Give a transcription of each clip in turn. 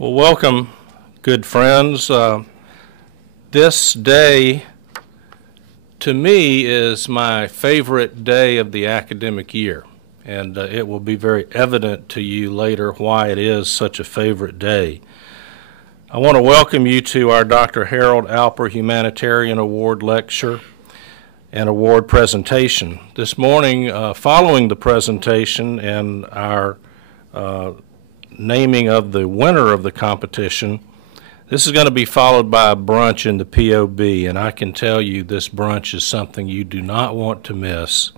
Well, welcome, good friends. This day, to me, is my favorite day of the academic year, and it will be very evident to you later why it is such a favorite day. I want to welcome you to our Dr. Harold Alper Humanitarian Award Lecture and Award presentation. This morning, following the presentation and our naming of the winner of the competition, this is going to be followed by a brunch in the POB, and I can tell you this brunch is something you do not want to miss.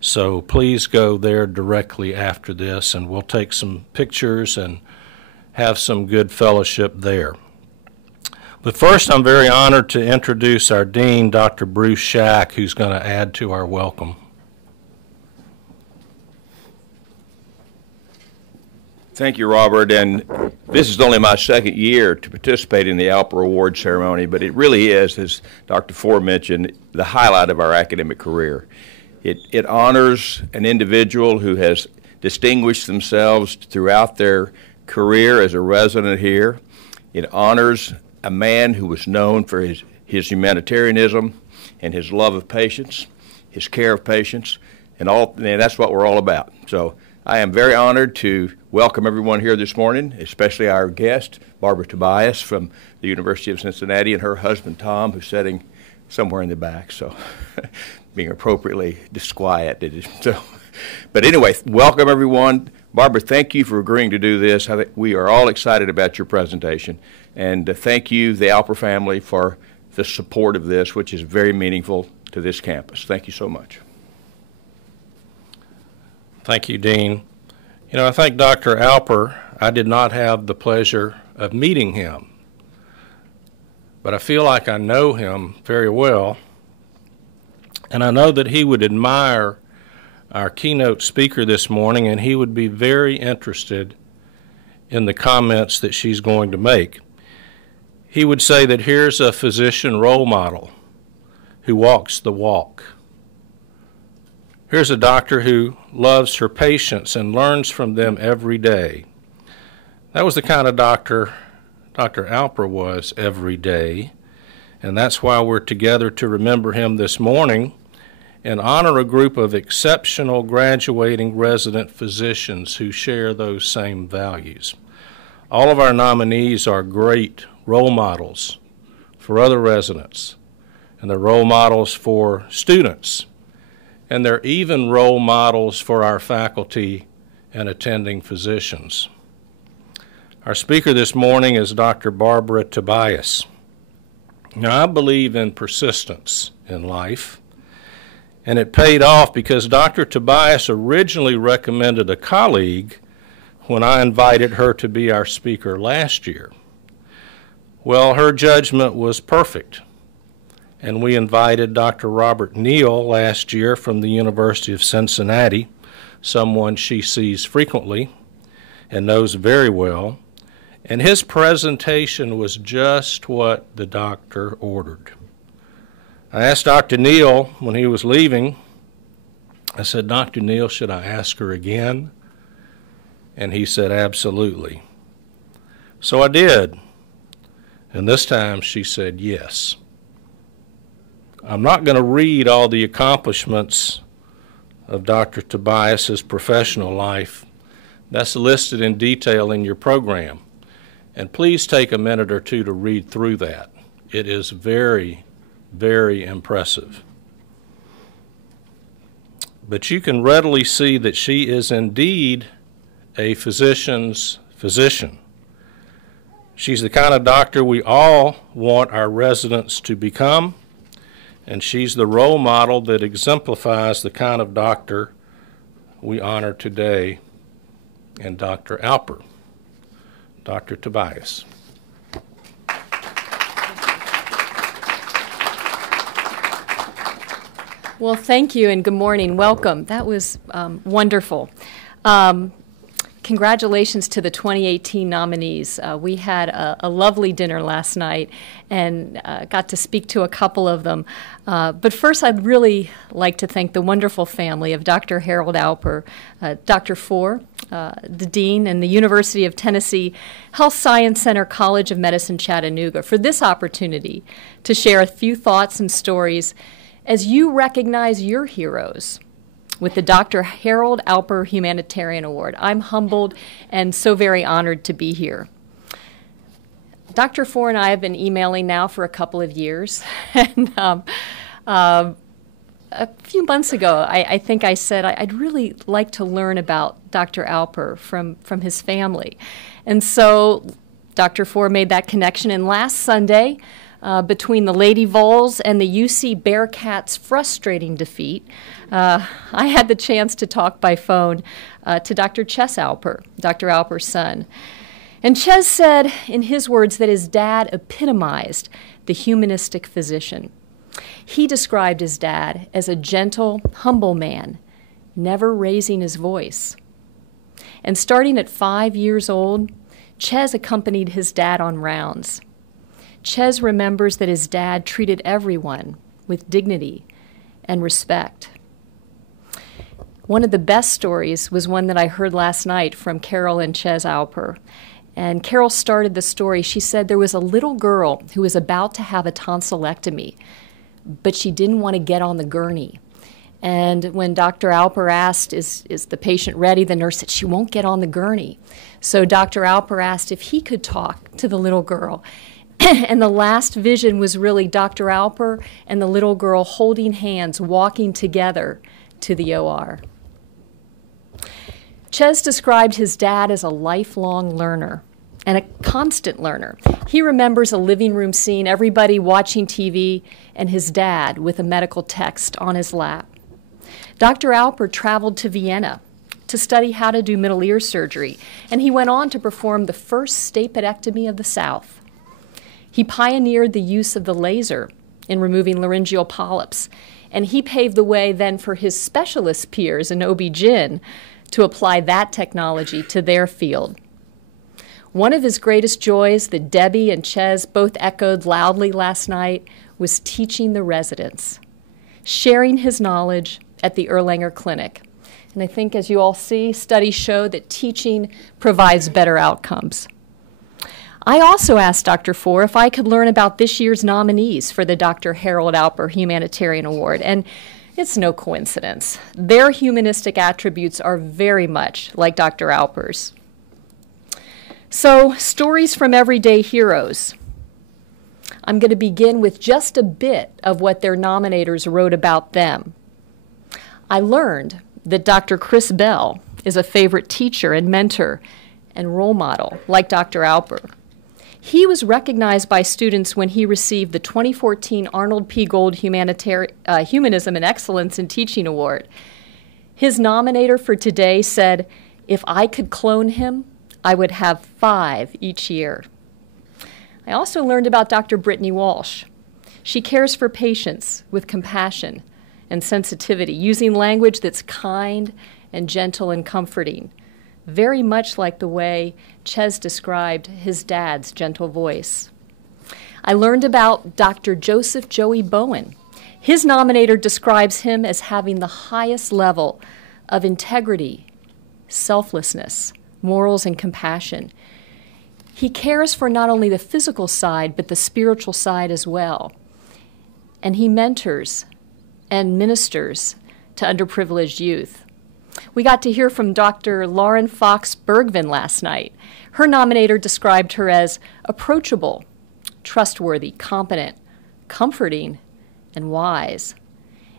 So please go there directly after this, and we'll take some pictures and have some good fellowship there. But first, I'm very honored to introduce our Dean, Dr. Bruce Shack, who's going to add to our welcome. Thank you, Robert, and this is only my second year to participate in the Alper Award ceremony, but it really is, as Dr. Ford mentioned, the highlight of our academic career. It honors an individual who has distinguished themselves throughout their career as a resident here. It honors a man who was known for his humanitarianism and his love of patients, his care of patients, and that's what we're all about. So I am very honored to welcome everyone here this morning, especially our guest, Barbara Tobias from the University of Cincinnati, and her husband, Tom, who's sitting somewhere in the back, so being appropriately disquieted. But anyway, welcome everyone. Barbara, thank you for agreeing to do this. I think we are all excited about your presentation, and thank you, the Alper family, for the support of this, which is very meaningful to this campus. Thank you so much. Thank you, Dean. You know, I think Dr. Alper, I did not have the pleasure of meeting him, but I feel like I know him very well, and I know that he would admire our keynote speaker this morning, and he would be very interested in the comments that she's going to make. He would say that here's a physician role model who walks the walk. Here's a doctor who loves her patients and learns from them every day. That was the kind of doctor Dr. Alper was every day, and that's why we're together to remember him this morning and honor a group of exceptional graduating resident physicians who share those same values. All of our nominees are great role models for other residents, and they're role models for students, and they're even role models for our faculty and attending physicians. Our speaker this morning is Dr. Barbara Tobias. Now, I believe in persistence in life, and it paid off because Dr. Tobias originally recommended a colleague when I invited her to be our speaker last year. Well, her judgment was perfect, and we invited Dr. Robert Neal last year from the University of Cincinnati, someone she sees frequently and knows very well, and his presentation was just what the doctor ordered. I asked Dr. Neal when he was leaving, I said, Dr. Neal, should I ask her again? And he said, absolutely. So I did, and this time she said yes. I'm not going to read all the accomplishments of Dr. Tobias's professional life. That's listed in detail in your program. And please take a minute or two to read through that. It is very, very impressive. But you can readily see that she is indeed a physician's physician. She's the kind of doctor we all want our residents to become, and she's the role model that exemplifies the kind of doctor we honor today in Dr. Alper. Dr. Tobias. Well, thank you and good morning. Welcome. That was wonderful. Congratulations to the 2018 nominees. We had a lovely dinner last night and got to speak to a couple of them. But first, I'd really like to thank the wonderful family of Dr. Harold Alper, Dr. Ford, the Dean and the University of Tennessee Health Science Center College of Medicine, Chattanooga, for this opportunity to share a few thoughts and stories as you recognize your heroes with the Dr. Harold Alper Humanitarian Award. I'm humbled and so very honored to be here. Dr. Four and I have been emailing now for a couple of years, and a few months ago, I think I said I'd really like to learn about Dr. Alper from his family. And so Dr. Four made that connection, and last Sunday, between the Lady Vols and the UC Bearcats' frustrating defeat, I had the chance to talk by phone to Dr. Ches Alper, Dr. Alper's son. And Ches said, in his words, that his dad epitomized the humanistic physician. He described his dad as a gentle, humble man, never raising his voice. And starting at 5 years old, Ches accompanied his dad on rounds. Ches remembers that his dad treated everyone with dignity and respect. One of the best stories was one that I heard last night from Carol and Ches Alper. And Carol started the story. She said there was a little girl who was about to have a tonsillectomy, but she didn't want to get on the gurney. And when Dr. Alper asked, is the patient ready, the nurse said, she won't get on the gurney. So Dr. Alper asked if he could talk to the little girl. And the last vision was really Dr. Alper and the little girl holding hands, walking together to the OR. Ches described his dad as a lifelong learner and a constant learner. He remembers a living room scene, everybody watching TV, and his dad with a medical text on his lap. Dr. Alper traveled to Vienna to study how to do middle ear surgery, and he went on to perform the first stapedectomy of the South. He pioneered the use of the laser in removing laryngeal polyps, and he paved the way then for his specialist peers in OB-GYN to apply that technology to their field. One of his greatest joys that Debbie and Ches both echoed loudly last night was teaching the residents, sharing his knowledge at the Erlanger Clinic. And I think, as you all see, studies show that teaching provides better outcomes. I also asked Dr. Four if I could learn about this year's nominees for the Dr. Harold Alper Humanitarian Award, and it's no coincidence. Their humanistic attributes are very much like Dr. Alper's. So, stories from everyday heroes. I'm going to begin with just a bit of what their nominators wrote about them. I learned that Dr. Chris Bell is a favorite teacher and mentor and role model, like Dr. Alper. He was recognized by students when he received the 2014 Arnold P. Gold Humanism and Excellence in Teaching Award. His nominator for today said, if I could clone him, I would have 5 each year. I also learned about Dr. Brittany Walsh. She cares for patients with compassion and sensitivity, using language that's kind and gentle and comforting, very much like the way Ches described his dad's gentle voice. I learned about Dr. Joseph Joey Bowen. His nominator describes him as having the highest level of integrity, selflessness, morals, and compassion. He cares for not only the physical side, but the spiritual side as well. And he mentors and ministers to underprivileged youth. We got to hear from Dr. Lauren Fox Bergvin last night. Her nominator described her as approachable, trustworthy, competent, comforting, and wise.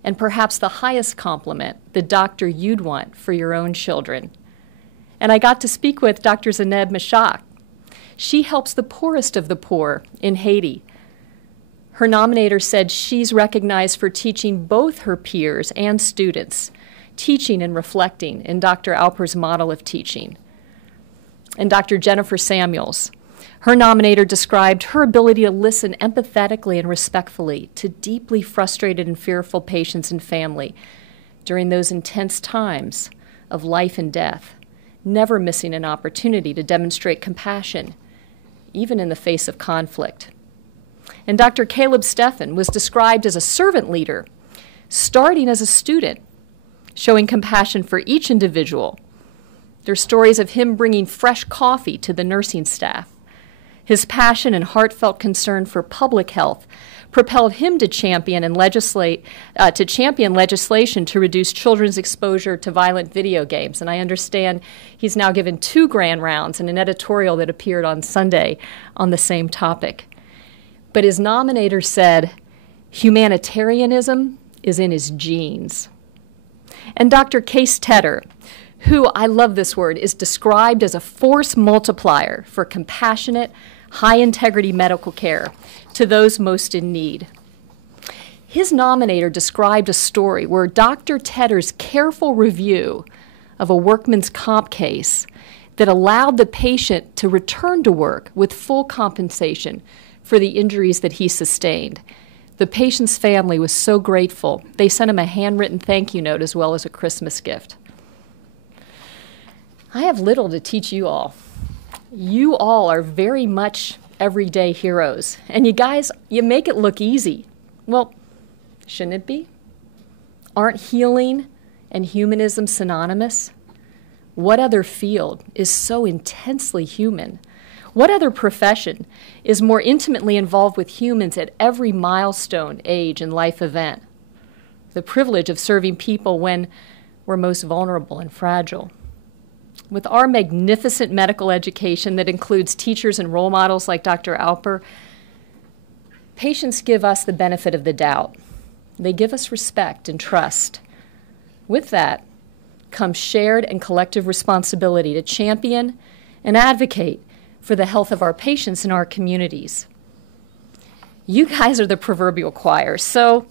And perhaps the highest compliment, the doctor you'd want for your own children. And I got to speak with Dr. Zeneb Meshach. She helps the poorest of the poor in Haiti. Her nominator said she's recognized for teaching both her peers and students, teaching and reflecting in Dr. Alper's model of teaching. And Dr. Jennifer Samuels, her nominator described her ability to listen empathetically and respectfully to deeply frustrated and fearful patients and family during those intense times of life and death, never missing an opportunity to demonstrate compassion, even in the face of conflict. And Dr. Caleb Steffen was described as a servant leader, starting as a student, showing compassion for each individual They're stories of him bringing fresh coffee to the nursing staff. His passion and heartfelt concern for public health propelled him to champion legislation to reduce children's exposure to violent video games. And I understand he's now given 2 grand rounds in an editorial that appeared on Sunday on the same topic. But his nominator said, humanitarianism is in his genes. And Dr. Case Tedder, who, I love this word, is described as a force multiplier for compassionate, high-integrity medical care to those most in need. His nominator described a story where Dr. Tedder's careful review of a workman's comp case that allowed the patient to return to work with full compensation for the injuries that he sustained. The patient's family was so grateful, they sent him a handwritten thank you note as well as a Christmas gift. I have little to teach you all. You all are very much everyday heroes. And you guys, you make it look easy. Well, shouldn't it be? Aren't healing and humanism synonymous? What other field is so intensely human? What other profession is more intimately involved with humans at every milestone, age, and life event? The privilege of serving people when we're most vulnerable and fragile. With our magnificent medical education that includes teachers and role models like Dr. Alper, patients give us the benefit of the doubt. They give us respect and trust. With that comes shared and collective responsibility to champion and advocate for the health of our patients and our communities. You guys are the proverbial choir, so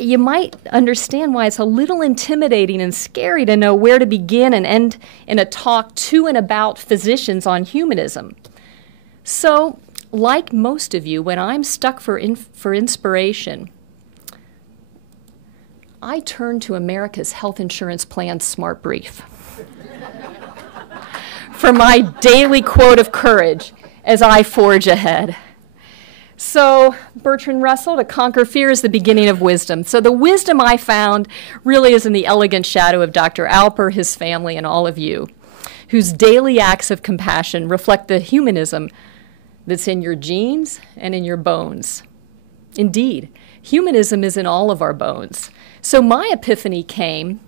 you might understand why it's a little intimidating and scary to know where to begin and end in a talk to and about physicians on humanism. So, like most of you, when I'm stuck for inspiration, I turn to America's Health Insurance Plan Smart Brief for my daily quote of courage as I forge ahead. So, Bertrand Russell, to conquer fear is the beginning of wisdom. So the wisdom I found really is in the elegant shadow of Dr. Alper, his family, and all of you, whose daily acts of compassion reflect the humanism that's in your genes and in your bones. Indeed, humanism is in all of our bones. So my epiphany came,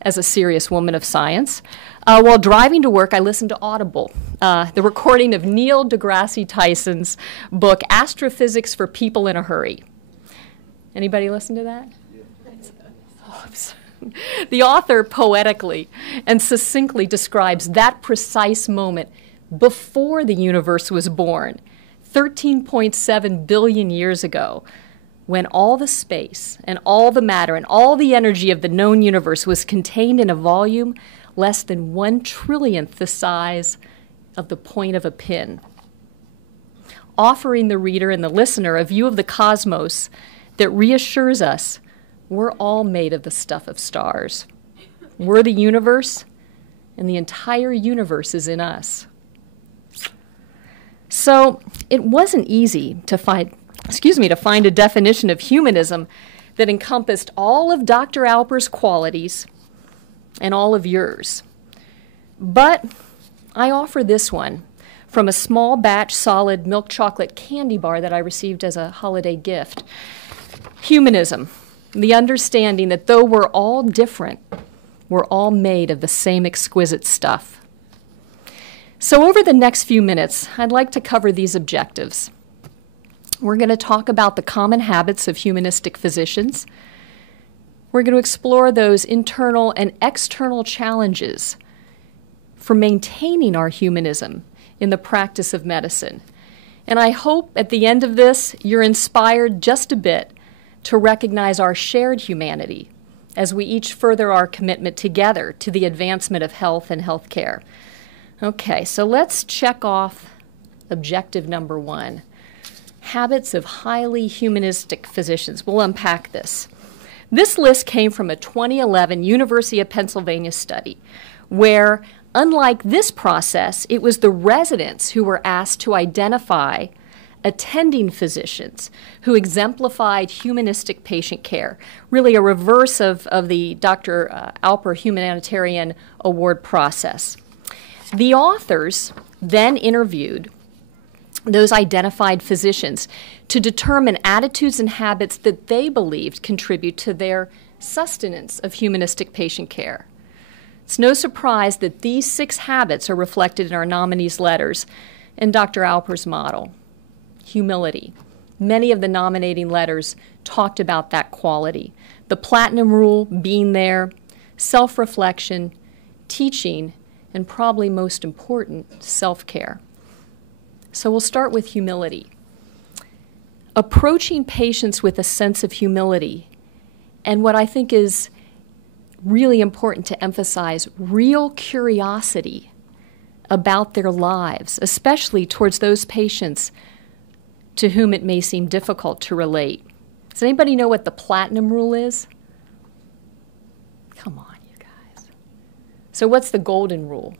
as a serious woman of science, while driving to work, I listened to Audible, the recording of Neil deGrasse Tyson's book, Astrophysics for People in a Hurry. Anybody listen to that? The author poetically and succinctly describes that precise moment before the universe was born, 13.7 billion years ago, when all the space and all the matter and all the energy of the known universe was contained in a volume less than 1/trillionth the size of the point of a pin, offering the reader and the listener a view of the cosmos that reassures us we're all made of the stuff of stars. We're the universe, and the entire universe is in us. So it wasn't easy to find a definition of humanism that encompassed all of Dr. Alper's qualities and all of yours. But I offer this one from a small batch solid milk chocolate candy bar that I received as a holiday gift. Humanism, the understanding that though we're all different, we're all made of the same exquisite stuff. So over the next few minutes, I'd like to cover these objectives. We're going to talk about the common habits of humanistic physicians. We're going to explore those internal and external challenges for maintaining our humanism in the practice of medicine. And I hope at the end of this, you're inspired just a bit to recognize our shared humanity as we each further our commitment together to the advancement of health and healthcare. Okay, so let's check off objective number 1. Habits of highly humanistic physicians. We'll unpack this. This list came from a 2011 University of Pennsylvania study where, unlike this process, it was the residents who were asked to identify attending physicians who exemplified humanistic patient care, really a reverse of the Dr. Alper Humanitarian Award process. The authors then interviewed those identified physicians to determine attitudes and habits that they believed contribute to their sustenance of humanistic patient care. It's no surprise that these 6 habits are reflected in our nominees' letters and Dr. Alper's model. Humility. Many of the nominating letters talked about that quality. The platinum rule, being there, self-reflection, teaching, and probably most important, self-care. So we'll start with humility. Approaching patients with a sense of humility, and what I think is really important to emphasize, real curiosity about their lives, especially towards those patients to whom it may seem difficult to relate. Does anybody know what the platinum rule is? Come on, you guys. So what's the golden rule?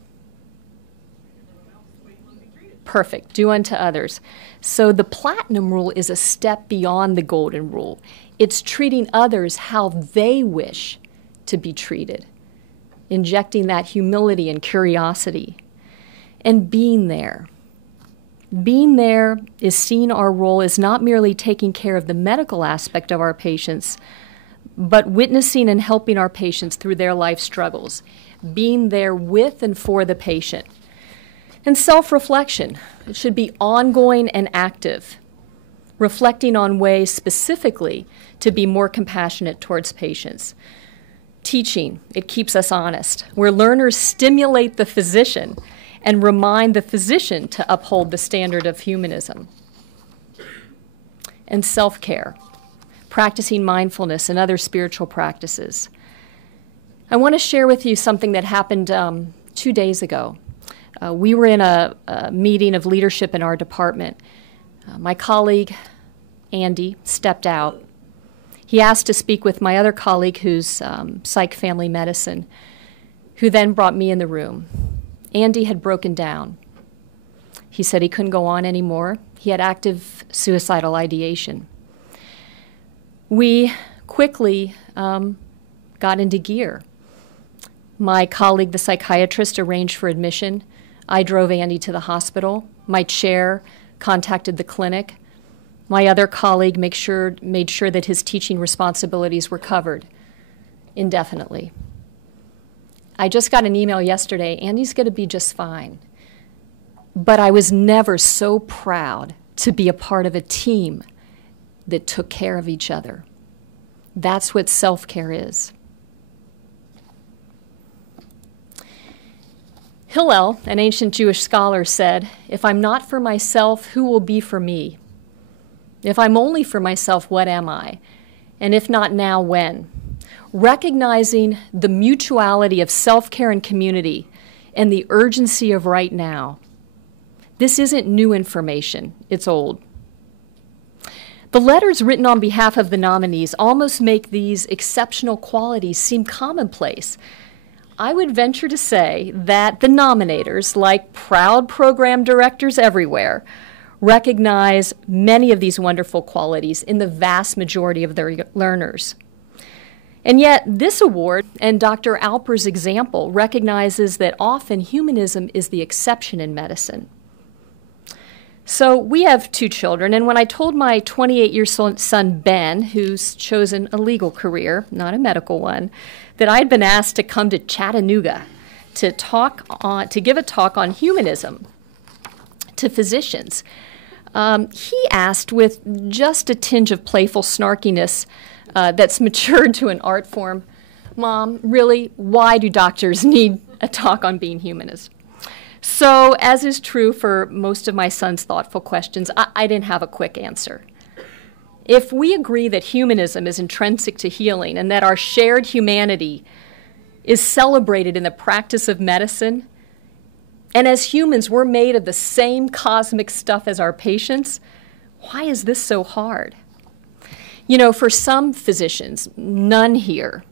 Perfect. Do unto others. So the platinum rule is a step beyond the golden rule. It's treating others how they wish to be treated, injecting that humility and curiosity, and being there. Being there is seeing our role as not merely taking care of the medical aspect of our patients, but witnessing and helping our patients through their life struggles, being there with and for the patient. And self-reflection. It should be ongoing and active, reflecting on ways specifically to be more compassionate towards patients. Teaching, it keeps us honest, where learners stimulate the physician and remind the physician to uphold the standard of humanism. And self-care, practicing mindfulness and other spiritual practices. I want to share with you something that happened 2 days ago. We were in a meeting of leadership in our department. My colleague, Andy, stepped out. He asked to speak with my other colleague, who's psych family medicine, who then brought me in the room. Andy had broken down. He said he couldn't go on anymore. He had active suicidal ideation. We quickly got into gear. My colleague, the psychiatrist, arranged for admission. I drove Andy to the hospital. My chair contacted the clinic. My other colleague made sure that his teaching responsibilities were covered indefinitely. I just got an email yesterday, Andy's going to be just fine. But I was never so proud to be a part of a team that took care of each other. That's what self-care is. Hillel, an ancient Jewish scholar, said, "If I'm not for myself, who will be for me? If I'm only for myself, what am I? And if not now, when?" Recognizing the mutuality of self-care and community and the urgency of right now. This isn't new information, it's old. The letters written on behalf of the nominees almost make these exceptional qualities seem commonplace. I would venture to say that the nominators, like proud program directors everywhere, recognize many of these wonderful qualities in the vast majority of their learners. And yet, this award and Dr. Alper's example recognizes that often humanism is the exception in medicine. So we have 2 children, and when I told my 28-year-old son, Ben, who's chosen a legal career, not a medical one, that I'd been asked to come to Chattanooga to give a talk on humanism to physicians, he asked with just a tinge of playful snarkiness that's matured to an art form, "Mom, really, why do doctors need a talk on being humanist?" So, as is true for most of my son's thoughtful questions, I didn't have a quick answer. If we agree that humanism is intrinsic to healing and that our shared humanity is celebrated in the practice of medicine, and as humans we're made of the same cosmic stuff as our patients, why is this so hard? You know, for some physicians, none here,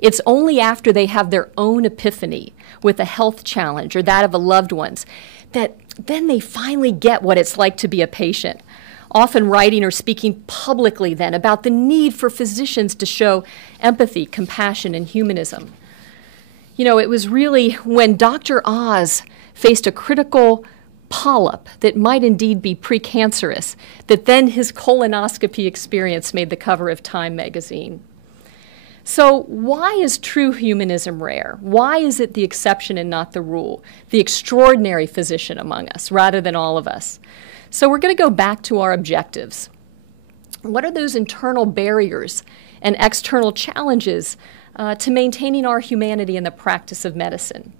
it's only after they have their own epiphany with a health challenge or that of a loved one's that then they finally get what it's like to be a patient. often writing or speaking publicly then about the need for physicians to show empathy, compassion, and humanism. You know, it was really when Dr. Oz faced a critical polyp that might indeed be precancerous that then his colonoscopy experience made the cover of Time magazine. So why is true humanism rare? Why is it the exception and not the rule? The extraordinary physician among us rather than all of us? So we're going to go back to our objectives. What are those internal barriers and external challenges to maintaining our humanity in the practice of medicine?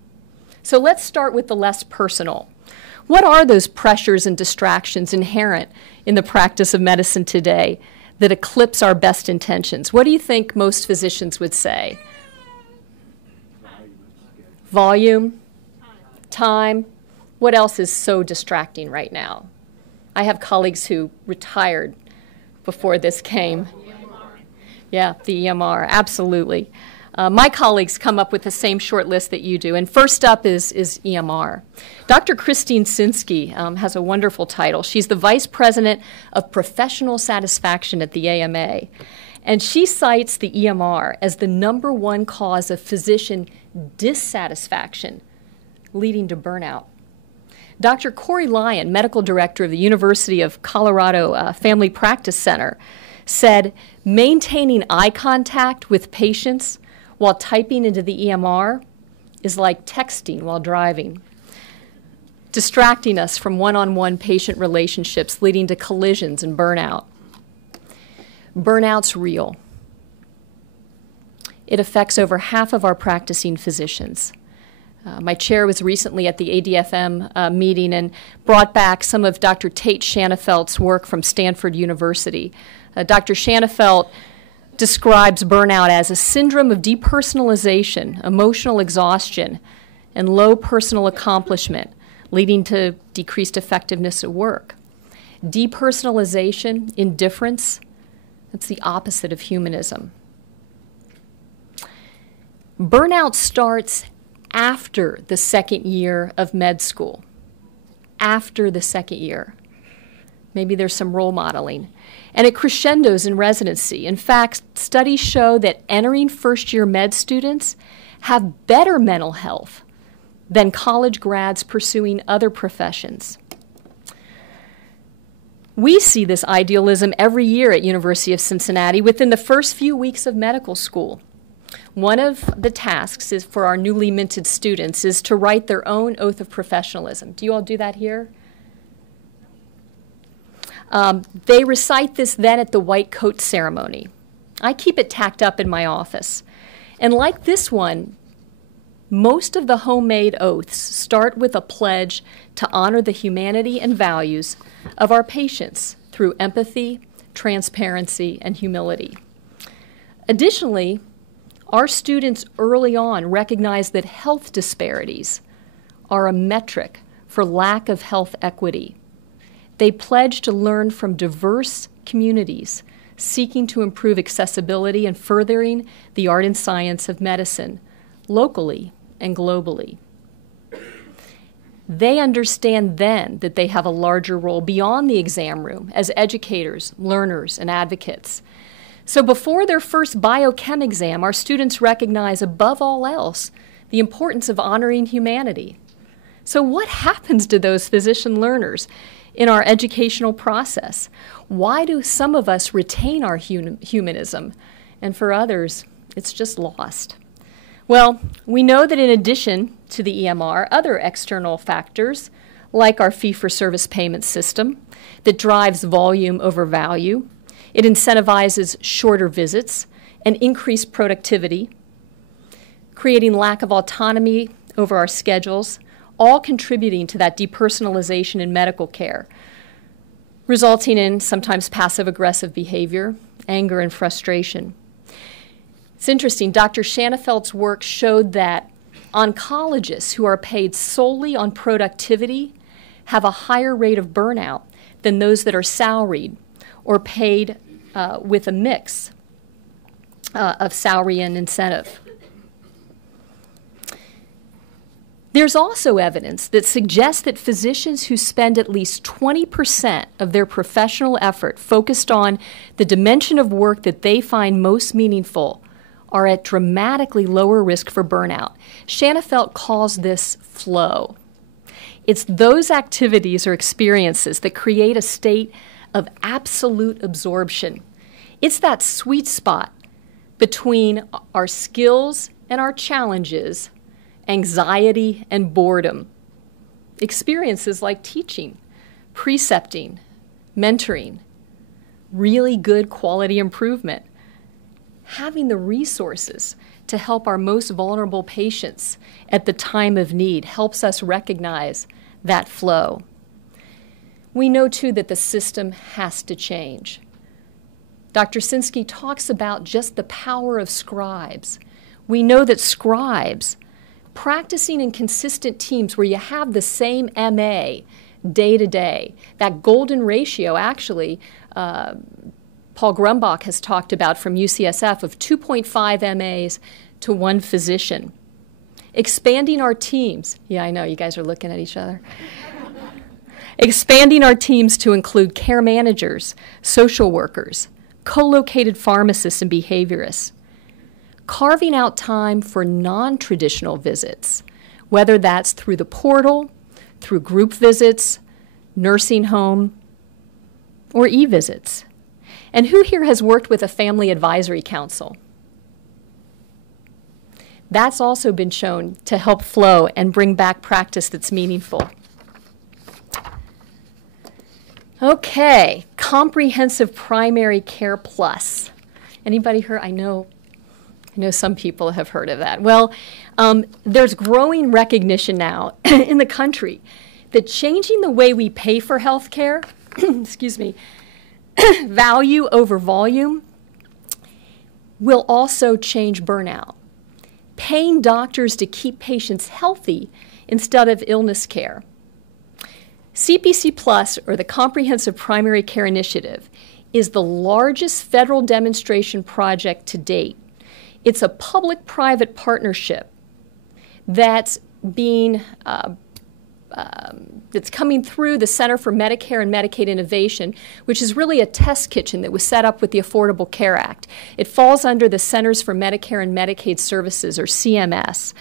So let's start with the less personal. What are those pressures and distractions inherent in the practice of medicine today that eclipse our best intentions? What do you think most physicians would say? Volume, time. What else is so distracting right now? I have colleagues who retired before this came. Yeah, the EMR, absolutely. My colleagues come up with the same short list that you do, and first up is EMR. Dr. Christine Sinsky has a wonderful title. She's the Vice President of Professional Satisfaction at the AMA, and she cites the EMR as the #1 cause of physician dissatisfaction, leading to burnout. Dr. Corey Lyon, Medical Director of the University of Colorado Family Practice Center, said maintaining eye contact with patients while typing into the EMR is like texting while driving, distracting us from one-on-one patient relationships, leading to collisions and burnout. Burnout's real. It affects over half of our practicing physicians. My chair was recently at the ADFM meeting and brought back some of Dr. Tate Shanafelt's work from Stanford University. Dr. Shanafelt describes burnout as a syndrome of depersonalization, emotional exhaustion, and low personal accomplishment, leading to decreased effectiveness at work. Depersonalization, indifference, that's the opposite of humanism. Burnout starts after the second year of med school. After the second year. Maybe there's some role modeling. And it crescendos in residency. In fact, studies show that entering first-year med students have better mental health than college grads pursuing other professions. We see this idealism every year at University of Cincinnati within the first few weeks of medical school. One of the tasks is for our newly minted students is to write their own oath of professionalism. Do you all do that here? They recite this then at the white coat ceremony. I keep it tacked up in my office. And like this one, most of the homemade oaths start with a pledge to honor the humanity and values of our patients through empathy, transparency, and humility. Additionally, our students early on recognize that health disparities are a metric for lack of health equity. They pledge to learn from diverse communities seeking to improve accessibility and furthering the art and science of medicine locally and globally. They understand then that they have a larger role beyond the exam room as educators, learners, and advocates. So before their first biochem exam, our students recognize above all else the importance of honoring humanity. So what happens to those physician learners in our educational process? Why do some of us retain our humanism, and for others, it's just lost? Well, we know that in addition to the EMR, other external factors, like our fee-for-service payment system that drives volume over value, it incentivizes shorter visits and increased productivity, creating lack of autonomy over our schedules, all contributing to that depersonalization in medical care, resulting in sometimes passive-aggressive behavior, anger, and frustration. It's interesting, Dr. Shanafelt's work showed that oncologists who are paid solely on productivity have a higher rate of burnout than those that are salaried or paid with a mix of salary and incentive. There's also evidence that suggests that physicians who spend at least 20% of their professional effort focused on the dimension of work that they find most meaningful are at dramatically lower risk for burnout. Shanafelt calls this flow. It's those activities or experiences that create a state of absolute absorption. It's that sweet spot between our skills and our challenges, anxiety and boredom. Experiences like teaching, precepting, mentoring, really good quality improvement, having the resources to help our most vulnerable patients at the time of need helps us recognize that flow. We know, too, that the system has to change. Dr. Sinsky talks about just the power of scribes. We know that scribes, practicing in consistent teams where you have the same MA day to day, that golden ratio actually, Paul Grumbach has talked about from UCSF of 2.5 MAs to 1 physician. Expanding our teams. Yeah, I know, you guys are looking at each other. Expanding our teams to include care managers, social workers, co-located pharmacists and behaviorists. Carving out time for non-traditional visits, whether that's through the portal, through group visits, nursing home, or e-visits. And who here has worked with a family advisory council? That's also been shown to help flow and bring back practice that's meaningful. Okay, comprehensive primary care plus. Anybody heard? I know some people have heard of that. Well, there's growing recognition now in the country that changing the way we pay for health care, excuse me, value over volume, will also change burnout. Paying doctors to keep patients healthy instead of illness care. CPC Plus, or the Comprehensive Primary Care Initiative, is the largest federal demonstration project to date. It's a public-private partnership that's being that's coming through the Center for Medicare and Medicaid Innovation, which is really a test kitchen that was set up with the Affordable Care Act. It falls under the Centers for Medicare and Medicaid Services, or CMS.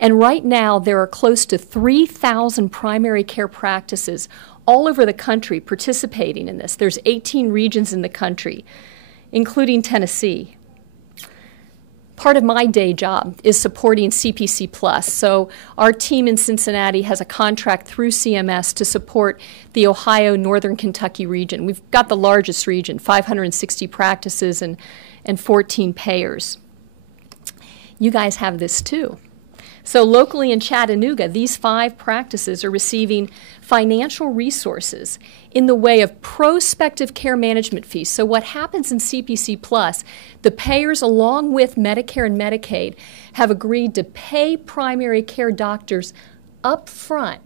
And right now, there are close to 3,000 primary care practices all over the country participating in this. There's 18 regions in the country, including Tennessee. Part of my day job is supporting CPC Plus. So our team in Cincinnati has a contract through CMS to support the Ohio, Northern Kentucky region. We've got the largest region, 560 practices and 14 payers. You guys have this too. So locally in Chattanooga, these 5 practices are receiving financial resources in the way of prospective care management fees. So what happens in CPC Plus, the payers along with Medicare and Medicaid have agreed to pay primary care doctors up front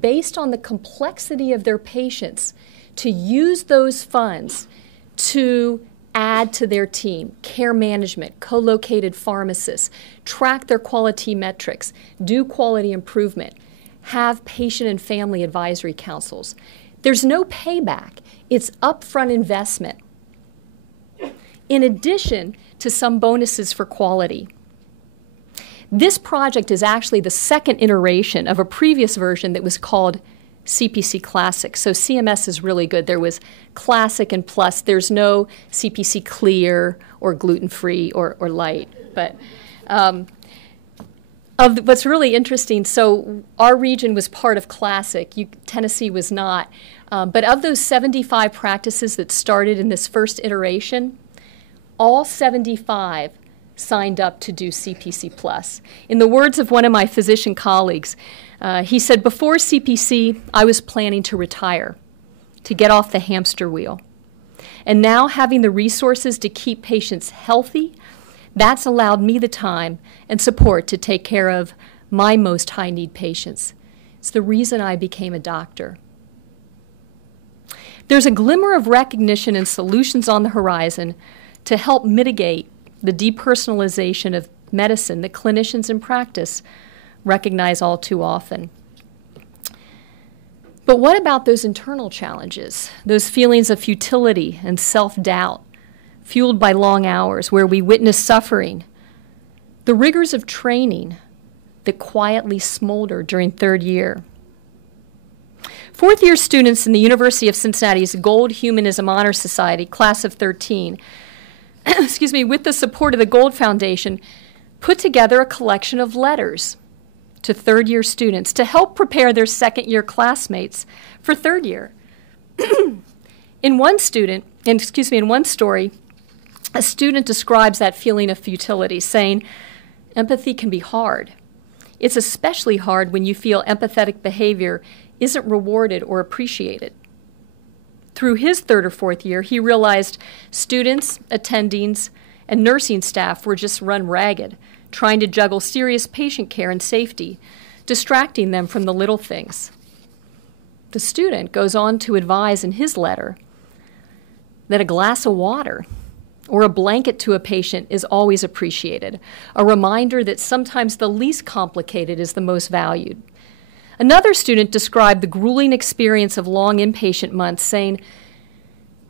based on the complexity of their patients to use those funds to add to their team, care management, co-located pharmacists, track their quality metrics, do quality improvement, have patient and family advisory councils. There's no payback. It's upfront investment, in addition to some bonuses for quality. This project is actually the second iteration of a previous version that was called CPC Classic. So CMS is really good. There was Classic and Plus. There's no CPC Clear or gluten-free or light. But what's really interesting, so our region was part of Classic. Tennessee was not. But of those 75 practices that started in this first iteration, all 75 signed up to do CPC Plus. In the words of one of my physician colleagues, he said, before CPC, I was planning to retire, to get off the hamster wheel. And now having the resources to keep patients healthy, that's allowed me the time and support to take care of my most high-need patients. It's the reason I became a doctor. There's a glimmer of recognition and solutions on the horizon to help mitigate the depersonalization of medicine that clinicians in practice recognize all too often. But what about those internal challenges, those feelings of futility and self-doubt, fueled by long hours where we witness suffering, the rigors of training that quietly smolder during third year? Fourth-year students in the University of Cincinnati's Gold Humanism Honor Society, class of 13, with the support of the Gold Foundation, put together a collection of letters to third-year students to help prepare their second-year classmates for third year. In one story, a student describes that feeling of futility, saying, "Empathy can be hard. It's especially hard when you feel empathetic behavior isn't rewarded or appreciated." Through his third or fourth year, he realized students, attendings, and nursing staff were just run ragged, trying to juggle serious patient care and safety, distracting them from the little things. The student goes on to advise in his letter that a glass of water or a blanket to a patient is always appreciated, a reminder that sometimes the least complicated is the most valued. Another student described the grueling experience of long inpatient months, saying,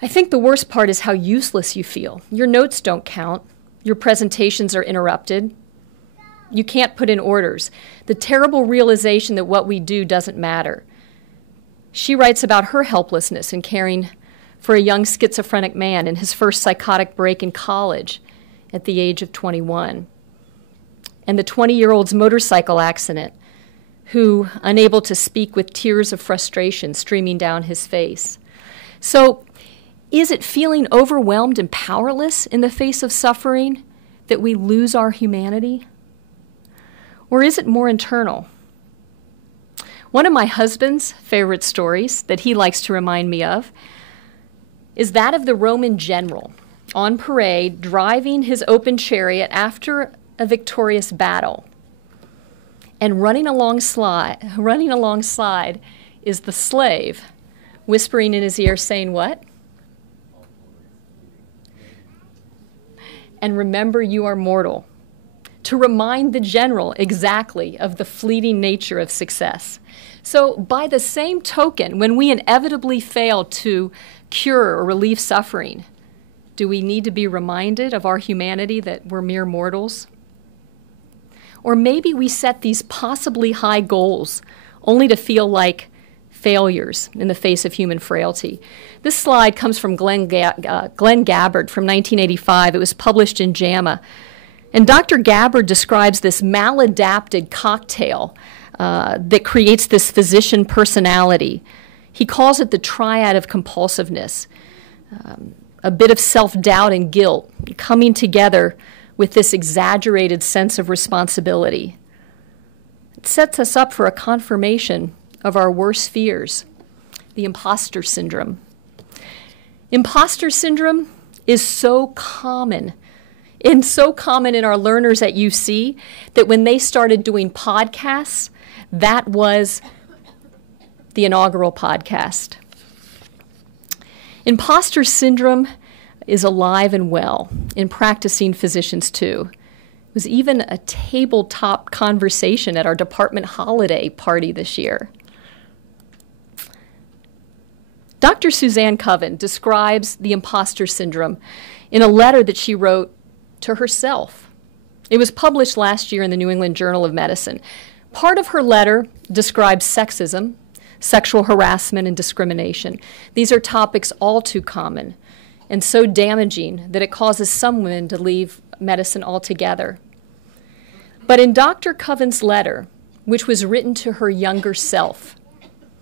"I think the worst part is how useless you feel. Your notes don't count. Your presentations are interrupted. You can't put in orders. The terrible realization that what we do doesn't matter." She writes about her helplessness in caring for a young schizophrenic man in his first psychotic break in college at the age of 21, and the 20-year-old's motorcycle accident, who, unable to speak with tears of frustration streaming down his face. So, is it feeling overwhelmed and powerless in the face of suffering that we lose our humanity? Or is it more internal? One of my husband's favorite stories that he likes to remind me of is that of the Roman general on parade driving his open chariot after a victorious battle. And running alongside is the slave, whispering in his ear, saying what? "And remember, you are mortal," to remind the general exactly of the fleeting nature of success. So by the same token, when we inevitably fail to cure or relieve suffering, do we need to be reminded of our humanity, that we're mere mortals? Or maybe we set these possibly high goals only to feel like failures in the face of human frailty. This slide comes from Glenn Gabbard from 1985. It was published in JAMA. And Dr. Gabbard describes this maladapted cocktail that creates this physician personality. He calls it the triad of compulsiveness, a bit of self-doubt and guilt coming together with this exaggerated sense of responsibility. It sets us up for a confirmation of our worst fears, the imposter syndrome. Imposter syndrome is so common in our learners at UC that when they started doing podcasts, that was the inaugural podcast. Imposter syndrome is alive and well in practicing physicians too. It was even a tabletop conversation at our department holiday party this year. Dr. Suzanne Coven describes the imposter syndrome in a letter that she wrote to herself. It was published last year in the New England Journal of Medicine. Part of her letter describes sexism, sexual harassment, and discrimination. These are topics all too common and so damaging that it causes some women to leave medicine altogether. But in Dr. Coven's letter, which was written to her younger self,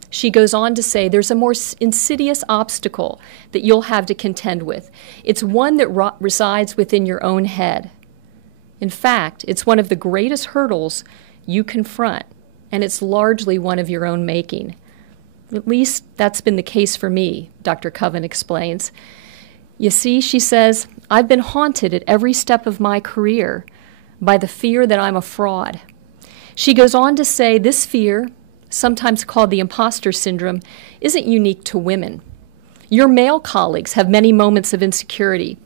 she goes on to say there's a more insidious obstacle that you'll have to contend with. It's one that resides within your own head. In fact, it's one of the greatest hurdles you confront, and it's largely one of your own making. At least that's been the case for me, Dr. Coven explains. You see, she says, I've been haunted at every step of my career by the fear that I'm a fraud. She goes on to say this fear, sometimes called the imposter syndrome, isn't unique to women. Your male colleagues have many moments of insecurity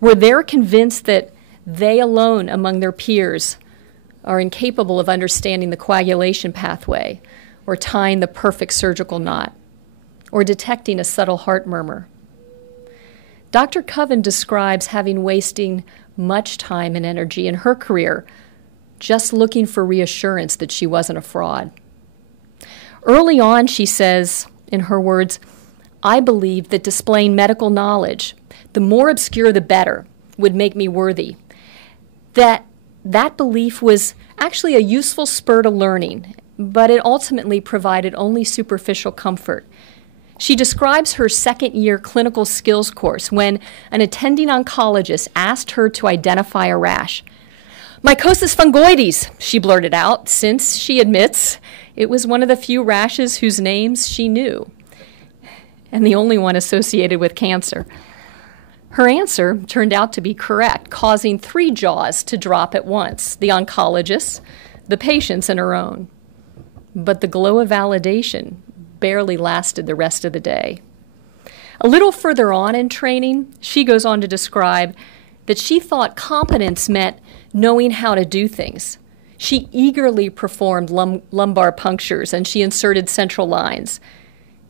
where they're convinced that they alone among their peers are incapable of understanding the coagulation pathway or tying the perfect surgical knot or detecting a subtle heart murmur. Dr. Coven describes having wasting much time and energy in her career just looking for reassurance that she wasn't a fraud. Early on, she says, in her words, I believed that displaying medical knowledge, the more obscure the better, would make me worthy. That belief was actually a useful spur to learning, but it ultimately provided only superficial comfort. She describes her second-year clinical skills course when an attending oncologist asked her to identify a rash. Mycosis fungoides, she blurted out, since, she admits, it was one of the few rashes whose names she knew, and the only one associated with cancer. Her answer turned out to be correct, causing 3 jaws to drop at once, the oncologist's, the patient's, and her own. But the glow of validation barely lasted the rest of the day. A little further on in training, she goes on to describe that she thought competence meant knowing how to do things. She eagerly performed lumbar punctures and she inserted central lines.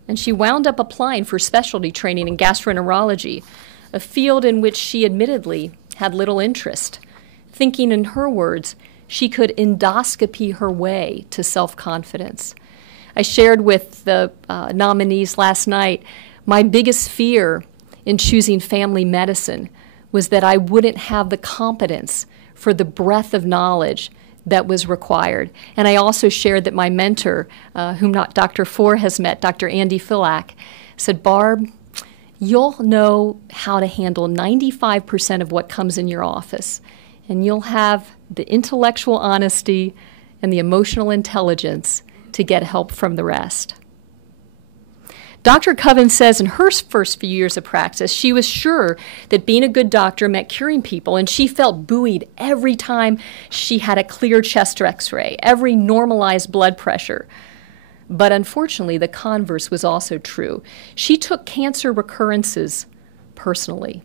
And she wound up applying for specialty training in gastroenterology, a field in which she admittedly had little interest, thinking, in her words, she could endoscopy her way to self-confidence. I shared with the nominees last night my biggest fear in choosing family medicine was that I wouldn't have the competence for the breadth of knowledge that was required. And I also shared that my mentor, whom Dr. Four has met, Dr. Andy Filak, said, Barb, you'll know how to handle 95% of what comes in your office, and you'll have the intellectual honesty and the emotional intelligence to get help from the rest. Dr. Coven says in her first few years of practice, she was sure that being a good doctor meant curing people, and she felt buoyed every time she had a clear chest x-ray, every normalized blood pressure. But unfortunately, the converse was also true. She took cancer recurrences personally.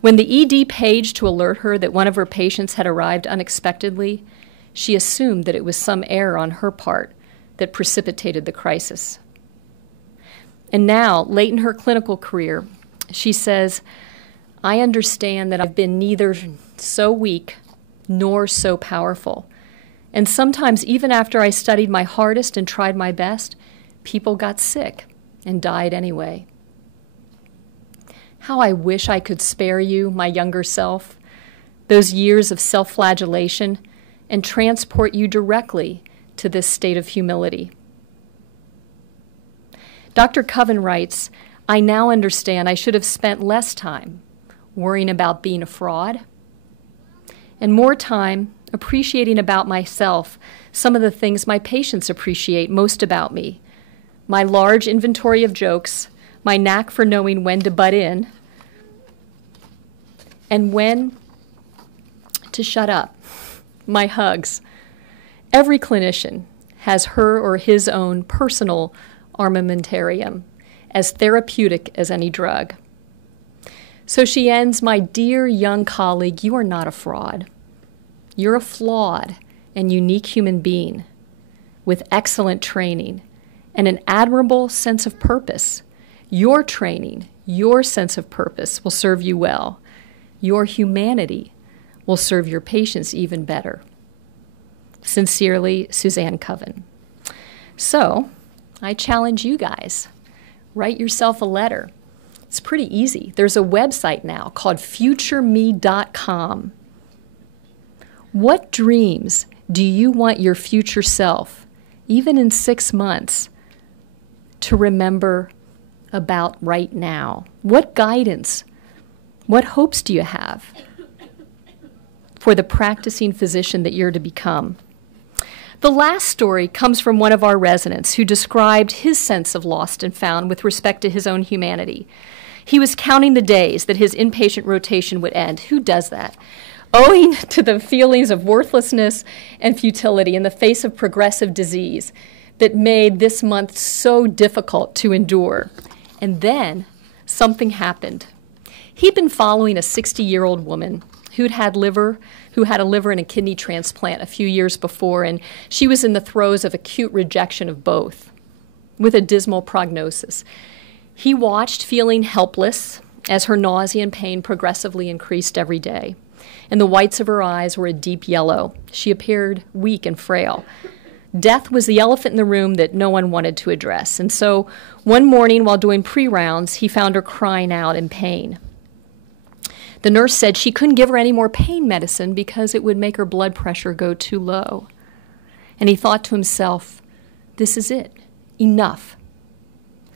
When the ED paged to alert her that one of her patients had arrived unexpectedly, she assumed that it was some error on her part that precipitated the crisis. And now, late in her clinical career, she says, I understand that I've been neither so weak nor so powerful. And sometimes, even after I studied my hardest and tried my best, people got sick and died anyway. How I wish I could spare you, my younger self, those years of self-flagellation, and transport you directly to this state of humility. Dr. Coven writes, I now understand I should have spent less time worrying about being a fraud and more time appreciating about myself some of the things my patients appreciate most about me, my large inventory of jokes, my knack for knowing when to butt in, and when to shut up, my hugs. Every clinician has her or his own personal armamentarium, as therapeutic as any drug. So she ends, my dear young colleague, you are not a fraud. You're a flawed and unique human being with excellent training and an admirable sense of purpose. Your training, your sense of purpose will serve you well. Your humanity will serve your patients even better. Sincerely, Suzanne Coven. So, I challenge you guys, write yourself a letter. It's pretty easy. There's a website now called futureme.com. What dreams do you want your future self, even in 6 months, to remember about right now? What guidance, what hopes do you have for the practicing physician that you're to become? The last story comes from one of our residents who described his sense of lost and found with respect to his own humanity. He was counting the days that his inpatient rotation would end. Who does that? Owing to the feelings of worthlessness and futility in the face of progressive disease that made this month so difficult to endure. And then something happened. He'd been following a 60-year-old woman who had a liver and a kidney transplant a few years before, and she was in the throes of acute rejection of both, with a dismal prognosis. He watched, feeling helpless, as her nausea and pain progressively increased every day, and the whites of her eyes were a deep yellow. She appeared weak and frail. Death was the elephant in the room that no one wanted to address, and so one morning while doing pre-rounds, he found her crying out in pain. The nurse said she couldn't give her any more pain medicine because it would make her blood pressure go too low. And he thought to himself, this is it, enough.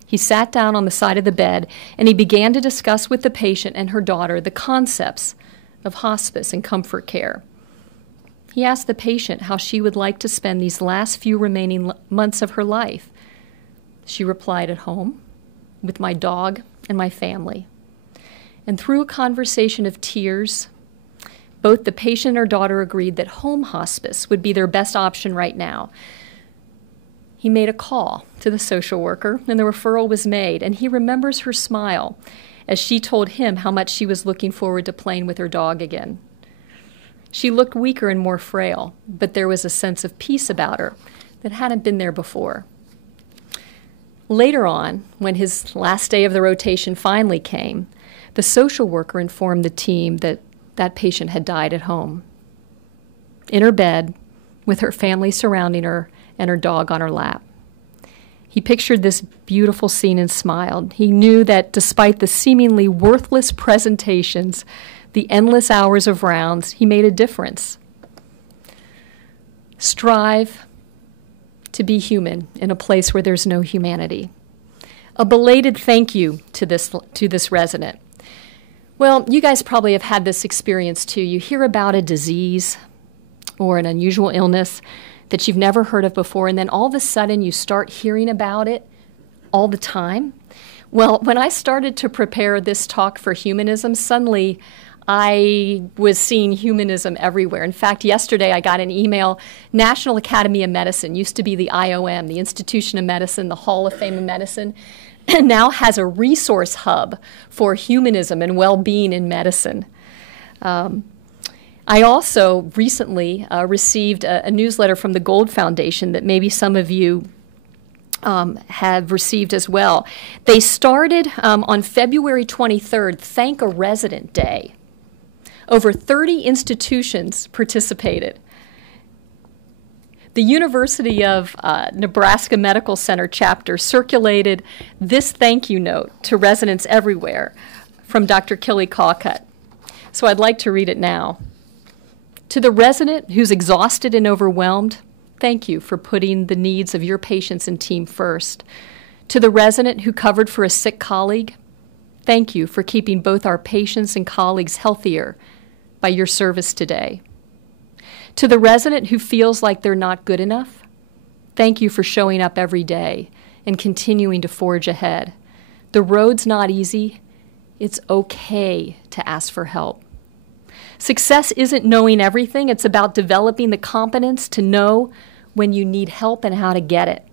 He sat down on the side of the bed and he began to discuss with the patient and her daughter the concepts of hospice and comfort care. He asked the patient how she would like to spend these last few remaining months of her life. She replied, at home, with my dog and my family. And through a conversation of tears, both the patient and her daughter agreed that home hospice would be their best option right now. He made a call to the social worker, and the referral was made, and he remembers her smile as she told him how much she was looking forward to playing with her dog again. She looked weaker and more frail, but there was a sense of peace about her that hadn't been there before. Later on, when his last day of the rotation finally came, the social worker informed the team that that patient had died at home, in her bed, with her family surrounding her and her dog on her lap. He pictured this beautiful scene and smiled. He knew that despite the seemingly worthless presentations, the endless hours of rounds, he made a difference. Strive to be human in a place where there's no humanity. A belated thank you to this resident. Well, you guys probably have had this experience too. You hear about a disease or an unusual illness that you've never heard of before, and then all of a sudden you start hearing about it all the time. Well, when I started to prepare this talk for humanism, suddenly I was seeing humanism everywhere. In fact, yesterday I got an email. National Academy of Medicine, used to be the IOM, the Institution of Medicine, the Hall of Fame of Medicine, and now has a resource hub for humanism and well-being in medicine. I also recently received a newsletter from the Gold Foundation that maybe some of you have received as well. They started on February 23rd, Thank a Resident Day. Over 30 institutions participated. The University of Nebraska Medical Center chapter circulated this thank you note to residents everywhere from Dr. Killy Cawcut. So I'd like to read it now. To the resident who's exhausted and overwhelmed, thank you for putting the needs of your patients and team first. To the resident who covered for a sick colleague, thank you for keeping both our patients and colleagues healthier by your service today. To the resident who feels like they're not good enough, thank you for showing up every day and continuing to forge ahead. The road's not easy. It's okay to ask for help. Success isn't knowing everything. It's about developing the competence to know when you need help and how to get it.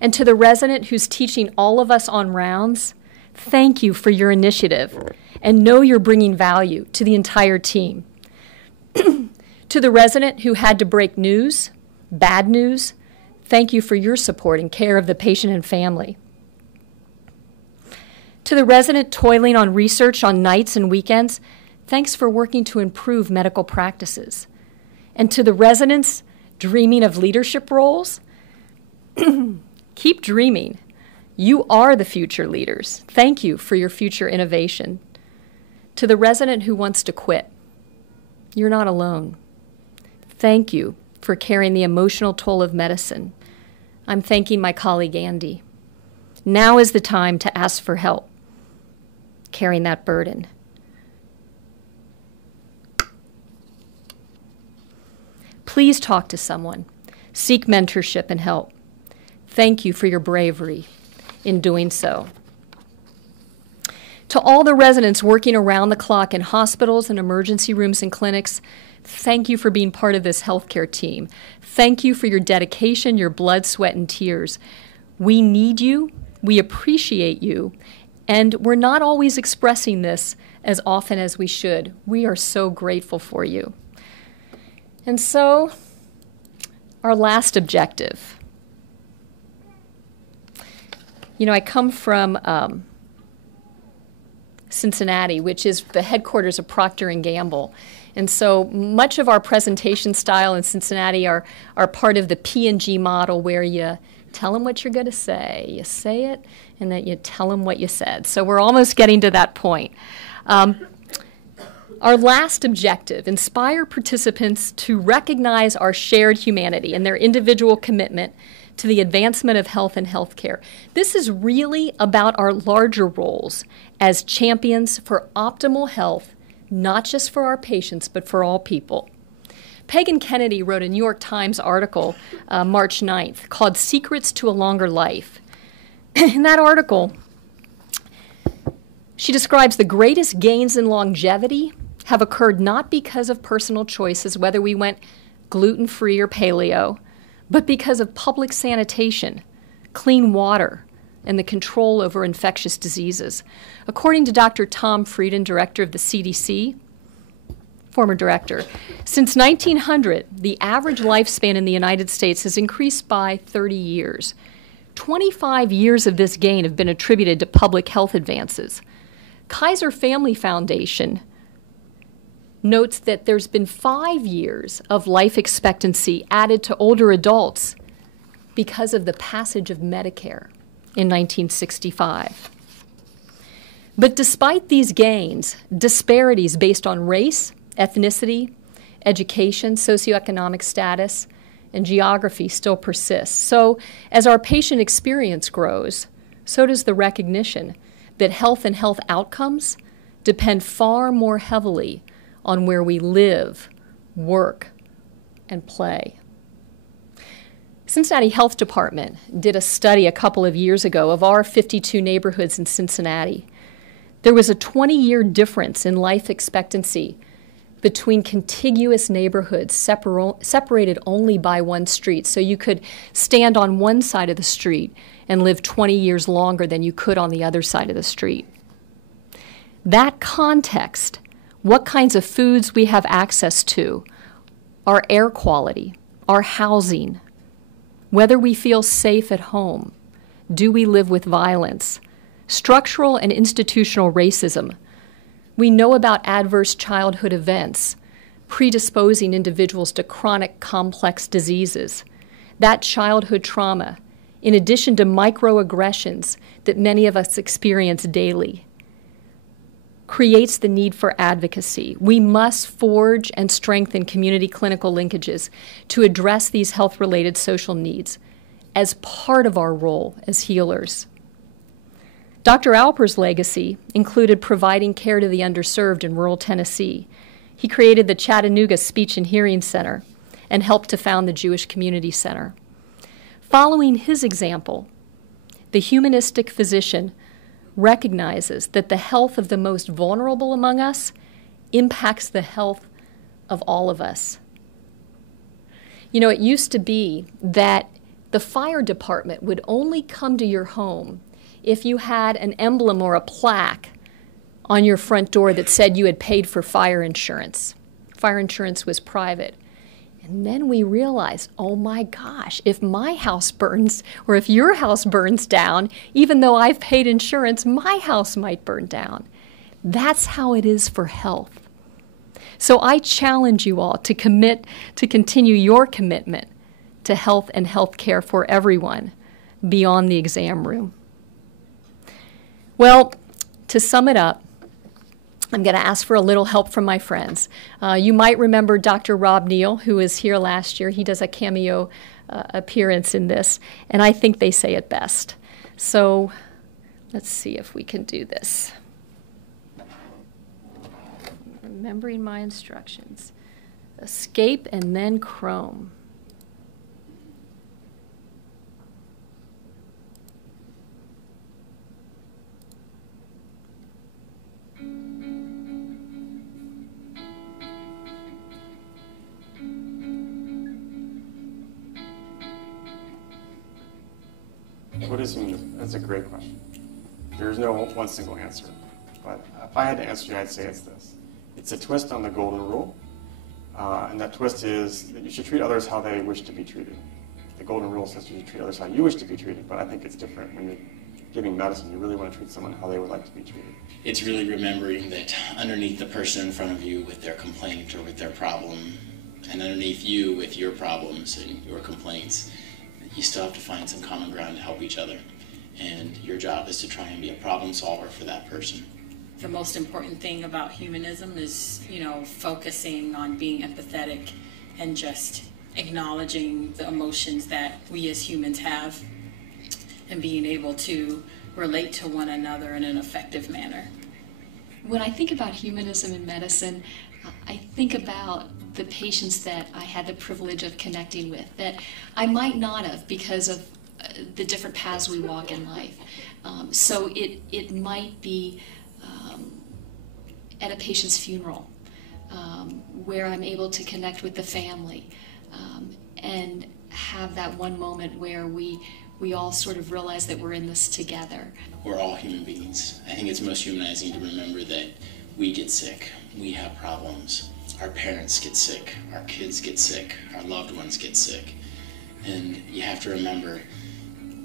And to the resident who's teaching all of us on rounds, thank you for your initiative and know you're bringing value to the entire team. To the resident who had to break news, bad news, thank you for your support and care of the patient and family. To the resident toiling on research on nights and weekends, thanks for working to improve medical practices. And to the residents dreaming of leadership roles, keep dreaming. You are the future leaders. Thank you for your future innovation. To the resident who wants to quit, you're not alone. Thank you for carrying the emotional toll of medicine. I'm thanking my colleague Andy. Now is the time to ask for help carrying that burden. Please talk to someone. Seek mentorship and help. Thank you for your bravery in doing so. To all the residents working around the clock in hospitals and emergency rooms and clinics, thank you for being part of this healthcare team. Thank you for your dedication, your blood, sweat, and tears. We need you, we appreciate you, and we're not always expressing this as often as we should. We are so grateful for you. And so, our last objective. You know, I come from Cincinnati, which is the headquarters of Procter & Gamble. And so much of our presentation style in Cincinnati are part of the P&G model, where you tell them what you're going to say. You say it, and then you tell them what you said. So we're almost getting to that point. Our last objective: inspire participants to recognize our shared humanity and their individual commitment to the advancement of health and healthcare. This is really about our larger roles as champions for optimal health, not just for our patients, but for all people. Peg and Kennedy wrote a New York Times article March 9th called Secrets to a Longer Life. In that article, she describes the greatest gains in longevity have occurred not because of personal choices, whether we went gluten-free or paleo, but because of public sanitation, clean water, and the control over infectious diseases. According to Dr. Tom Frieden, director of the CDC, former director, since 1900, the average lifespan in the United States has increased by 30 years. 25 years of this gain have been attributed to public health advances. Kaiser Family Foundation notes that there's been 5 years of life expectancy added to older adults because of the passage of Medicare in 1965. But despite these gains, disparities based on race, ethnicity, education, socioeconomic status, and geography still persist. So as our patient experience grows, so does the recognition that health and health outcomes depend far more heavily on where we live, work, and play. Cincinnati Health Department did a study a couple of years ago of our 52 neighborhoods in Cincinnati. There was a 20-year difference in life expectancy between contiguous neighborhoods separated only by one street. So you could stand on one side of the street and live 20 years longer than you could on the other side of the street. That context, what kinds of foods we have access to, our air quality, our housing, whether we feel safe at home, do we live with violence, structural and institutional racism. We know about adverse childhood events, predisposing individuals to chronic complex diseases. That childhood trauma, in addition to microaggressions that many of us experience daily, creates the need for advocacy. We must forge and strengthen community clinical linkages to address these health-related social needs as part of our role as healers. Dr. Alper's legacy included providing care to the underserved in rural Tennessee. He created the Chattanooga Speech and Hearing Center and helped to found the Jewish Community Center. Following his example, the humanistic physician recognizes that the health of the most vulnerable among us impacts the health of all of us. You know, it used to be that the fire department would only come to your home if you had an emblem or a plaque on your front door that said you had paid for fire insurance. Fire insurance was private. And then we realized, oh my gosh, if my house burns or if your house burns down, even though I've paid insurance, my house might burn down. That's how it is for health. So I challenge you all to commit to continue your commitment to health and health care for everyone beyond the exam room. Well, to sum it up, I'm going to ask for a little help from my friends. You might remember Dr. Rob Neal, who was here last year. He does a cameo appearance in this, and I think they say it best. So let's see if we can do this. Remembering my instructions. Escape and then Chrome. That's a great question. There's no one single answer, but If I had to answer you, I'd say it's this. It's a twist on the golden rule, and that twist is that you should treat others how they wish to be treated. The golden rule says you should treat others how you wish to be treated, but I think it's different when you're giving medicine. You really want to treat someone how they would like to be treated. It's really remembering that underneath the person in front of you with their complaint or with their problem, and underneath you with your problems and your complaints, you still have to find some common ground to help each other. And your job is to try and be a problem solver for that person. The most important thing about humanism is, focusing on being empathetic and just acknowledging the emotions that we as humans have and being able to relate to one another in an effective manner. When I think about humanism in medicine, I think about the patients that I had the privilege of connecting with that I might not have because of the different paths we walk in life. So it might be at a patient's funeral where I'm able to connect with the family and have that one moment where we all sort of realize that we're in this together. We're all human beings. I think it's most humanizing to remember that we get sick, we have problems, our parents get sick, our kids get sick, our loved ones get sick. And you have to remember,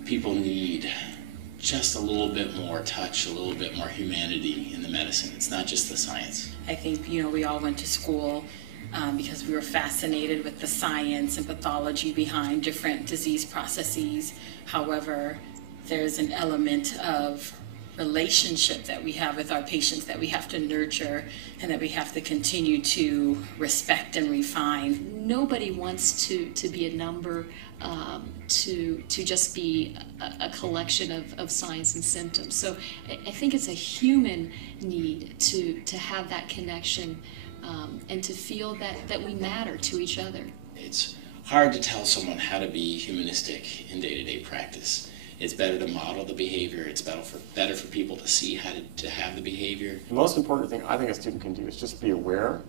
people need just a little bit more touch, a little bit more humanity in the medicine. It's not just the science. I think, we all went to school because we were fascinated with the science and pathology behind different disease processes. However, there's an element of relationship that we have with our patients that we have to nurture and that we have to continue to respect and refine. Nobody wants to be a number, to just be a collection of signs and symptoms. So I think it's a human need to have that connection and to feel that we matter to each other. It's hard to tell someone how to be humanistic in day-to-day practice. It's better to model the behavior. It's better for people to see how to have the behavior. The most important thing I think a student can do is just be aware,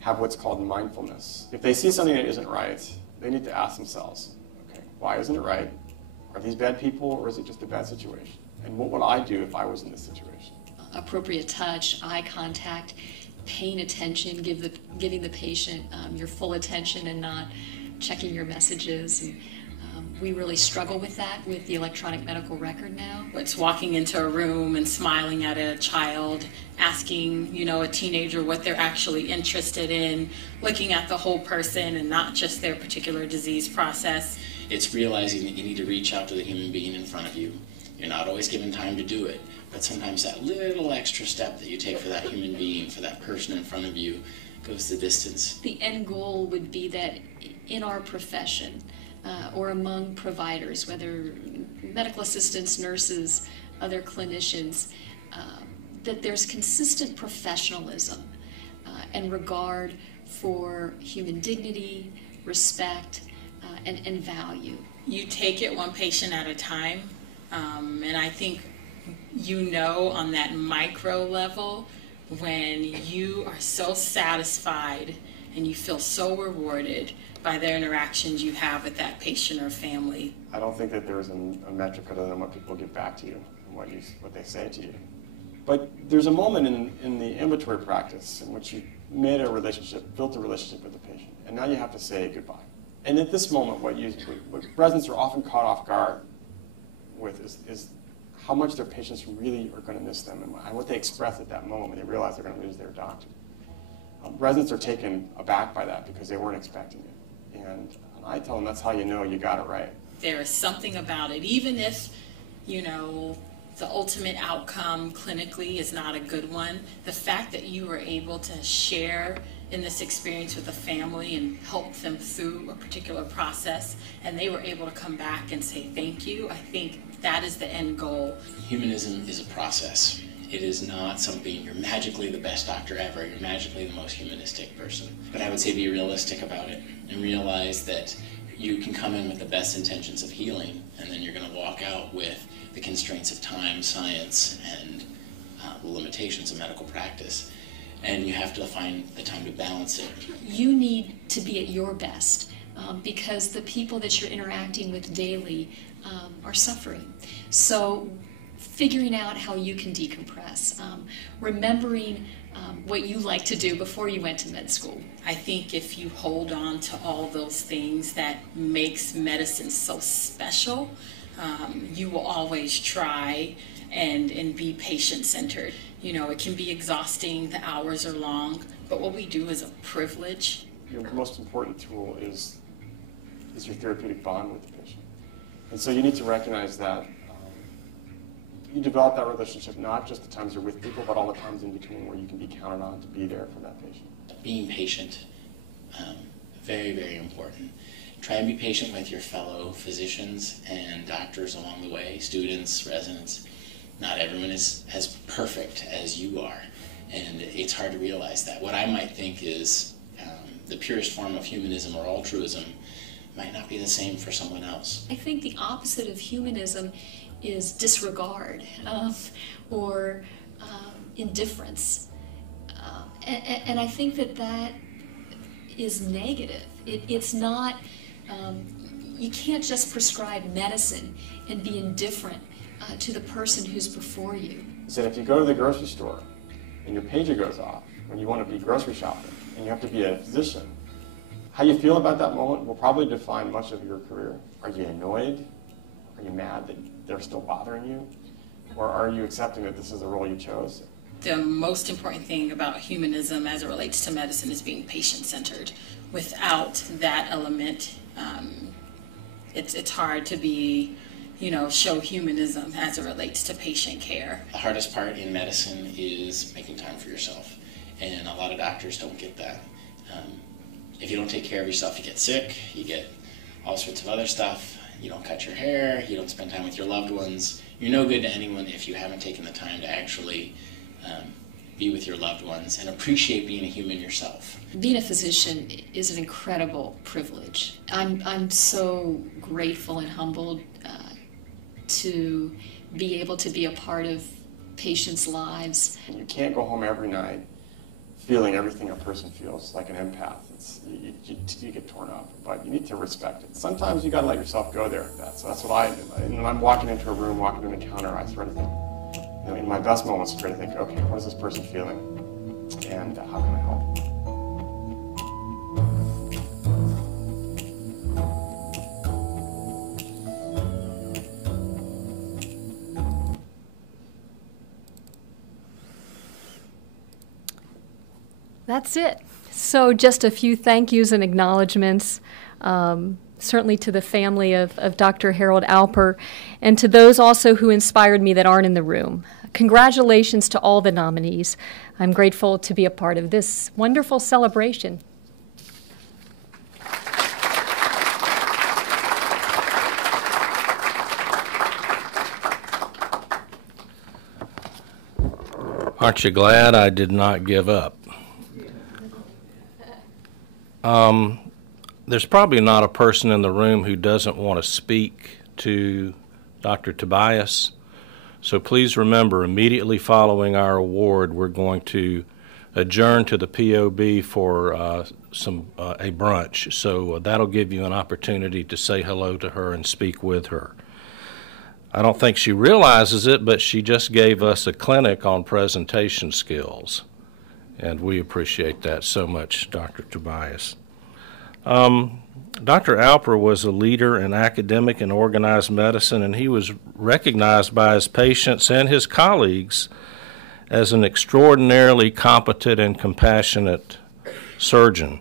have what's called mindfulness. If they see something that isn't right, they need to ask themselves, okay, why isn't it right? Are these bad people or is it just a bad situation? And what would I do if I was in this situation? Appropriate touch, eye contact, paying attention, giving the patient your full attention and not checking your messages. And, we really struggle with that with the electronic medical record now. It's walking into a room and smiling at a child, asking, a teenager what they're actually interested in, looking at the whole person and not just their particular disease process. It's realizing that you need to reach out to the human being in front of you. You're not always given time to do it, but sometimes that little extra step that you take for that human being, for that person in front of you, goes the distance. The end goal would be that in our profession, or among providers, whether medical assistants, nurses, other clinicians, that there's consistent professionalism and regard for human dignity, respect, and value. You take it one patient at a time, and I think on that micro level when you are so satisfied and you feel so rewarded by their interactions you have with that patient or family. I don't think that there's a metric other than what people give back to you and what they say to you. But there's a moment in the ambulatory practice in which you made a relationship, built a relationship with the patient, and now you have to say goodbye. And at this moment, what residents are often caught off guard with is how much their patients really are going to miss them and what they express at that moment when they realize they're going to lose their doctor. Residents are taken aback by that because they weren't expecting it. And I tell them that's how you know you got it right. There is something about it, even if, the ultimate outcome clinically is not a good one, the fact that you were able to share in this experience with a family and help them through a particular process, and they were able to come back and say thank you, I think that is the end goal. Humanism is a process. It is not something you're magically the best doctor ever, you're magically the most humanistic person. But I would say be realistic about it and realize that you can come in with the best intentions of healing, and then you're going to walk out with the constraints of time, science, and the limitations of medical practice. And you have to find the time to balance it. You need to be at your best because the people that you're interacting with daily are suffering. So figuring out how you can decompress, remembering what you like to do before you went to med school. I think if you hold on to all those things that makes medicine so special, you will always try and be patient-centered. You know, it can be exhausting, the hours are long, but what we do is a privilege. Your most important tool is your therapeutic bond with the patient. And so you need to recognize that you develop that relationship not just the times you're with people, but all the times in between where you can be counted on to be there for that patient. Being patient, very, very important. Try and be patient with your fellow physicians and doctors along the way, students, residents. Not everyone is as perfect as you are, and it's hard to realize that. What I might think is the purest form of humanism or altruism might not be the same for someone else. I think the opposite of humanism is disregard or indifference. And I think that is negative. It's not, you can't just prescribe medicine and be indifferent to the person who's before you. So if you go to the grocery store and your pager goes off when you want to be grocery shopping and you have to be a physician, how you feel about that moment will probably define much of your career. Are you annoyed? Are you mad that they're still bothering you? Or are you accepting that this is the role you chose? The most important thing about humanism as it relates to medicine is being patient-centered. Without that element, it's hard to be, show humanism as it relates to patient care. The hardest part in medicine is making time for yourself, and a lot of doctors don't get that. If you don't take care of yourself, you get sick, you get all sorts of other stuff. You don't cut your hair, you don't spend time with your loved ones. You're no good to anyone if you haven't taken the time to actually be with your loved ones and appreciate being a human yourself. Being a physician is an incredible privilege. I'm so grateful and humbled to be able to be a part of patients' lives. You can't go home every night feeling everything a person feels like an empath. You get torn up, but you need to respect it. Sometimes you got to let yourself go there. So that's what I do. When I'm walking into a room, walking to an encounter, I try to think, in my best moments, I try to think, okay, what is this person feeling, and how can I help? That's it. So just a few thank yous and acknowledgments, certainly to the family of Dr. Harold Alper, and to those also who inspired me that aren't in the room. Congratulations to all the nominees. I'm grateful to be a part of this wonderful celebration. Aren't you glad I did not give up? There's probably not a person in the room who doesn't want to speak to Dr. Tobias. So please remember, immediately following our award, we're going to adjourn to the POB for a brunch. So that'll give you an opportunity to say hello to her and speak with her. I don't think she realizes it, but she just gave us a clinic on presentation skills. And we appreciate that so much, Dr. Tobias. Dr. Alper was a leader in academic and organized medicine, and he was recognized by his patients and his colleagues as an extraordinarily competent and compassionate surgeon.